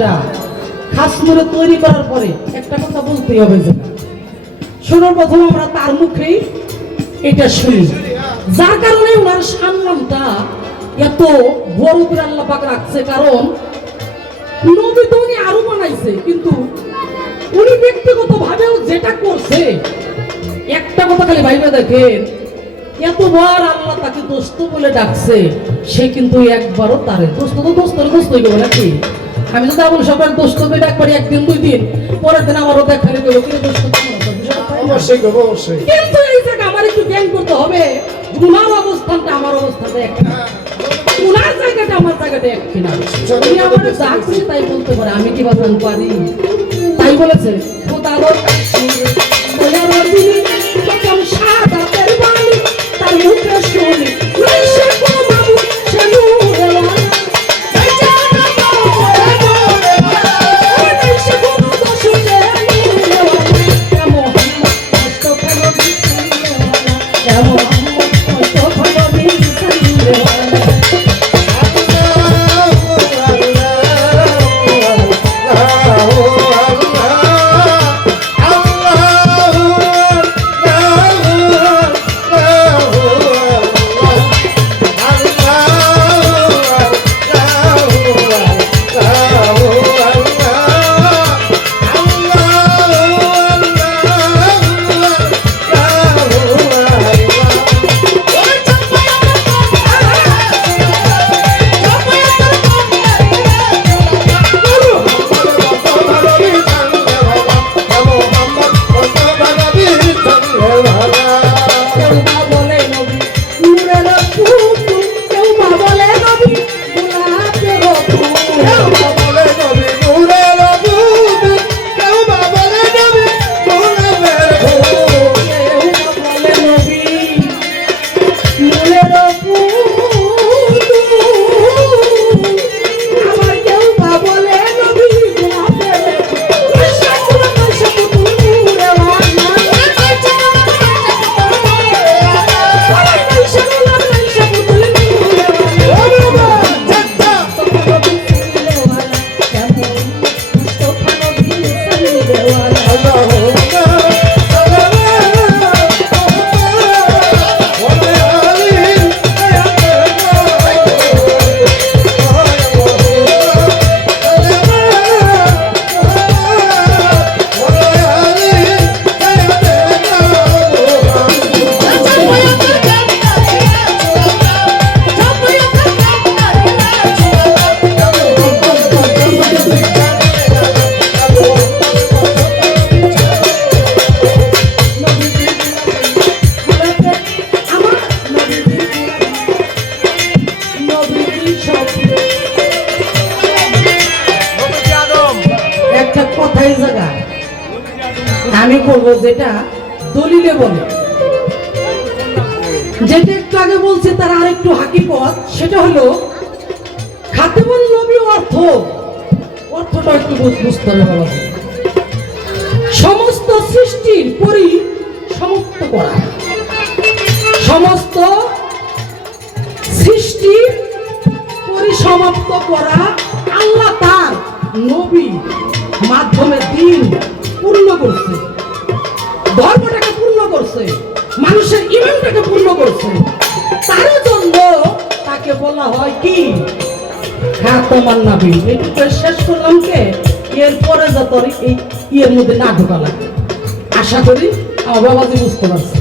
গানটা খাসমুরে তৈরি করার পরে একটা কথা বলতেই হবে যে সর্বপ্রথম আমরা তার মুখেই এটা শুনি, যার কারণে ওনার সম্মানটা এত বড় করে আল্লাহ পাক রাখছে। কারণ নবী তো উনি আরো বানাইছে, কিন্তু উনি ব্যক্তিগত ভাবেও যেটা করছে, একটা কথা খালি ভাইবা দেখেন, এতবার আল্লাহ তাকে দোস্ত বলে ডাকছে, সে কিন্তু একবারও তারে দোস্ত তো দোস্তরে দোস্তই করবে নাকি? আমি তো তা বলি সবার দোস্ত করে ডাকবারি একদিন দুই দিন, পরের দিন আমারও দেখালে দেবো কিন্তু দোস্ত অবশ্যই করবো, অবশ্যই। কিন্তু এই জায়গা আমার একটু জ্ঞান করতে হবে, উনার অবস্থানটা আমার অবস্থানটা এক না, উনার জায়গাটা আমার জায়গাটা এক কিনা। উনি আমার যা খুশি তাই বলতে পারে, আমি কি বাজান পারি? তাই বলেছে খোদারও বলে রজনী কম সাদা তেল বানি তার মুখে শুনি নাই সে কোনো মামু সে নূরেওয়ালা নাই জানা নূরেওয়ালা নাই সে কোনো দোষ সে নূরেওয়ালা ইয়া মুহাম্মদ মুস্তাফা নবী সাল্লাল্লাহু ইয়া মুহাম্মদ মুস্তাফা নবী সাল্লাল্লাহু আমি করবো যেটা দলিলে বলে, যেটা একটু আগে বলছে তার আরেকটু হাকিকত, সেটা হলো খাতেমুন নবী অর্থটা একটু বুঝতে হবে বাবা। সমস্ত সৃষ্টির পরিসমাপ্ত করা, সমস্ত সৃষ্টির পরিসমাপ্ত করা আল্লাহ তার নবী মাধ্যমে দিন পূর্ণ করছে, ধর্মটাকে পূর্ণ করছে, মানুষের ঈমানটাকে পূর্ণ করছে। তার জন্য তাকে বলা হয় কি খাতামান নবী। এটা শেষ করলাম কে, এরপরে যত এই এর মধ্যে না ঢোকা লাগে। আশা করি আমার বাবাজি বুঝতে পারছে।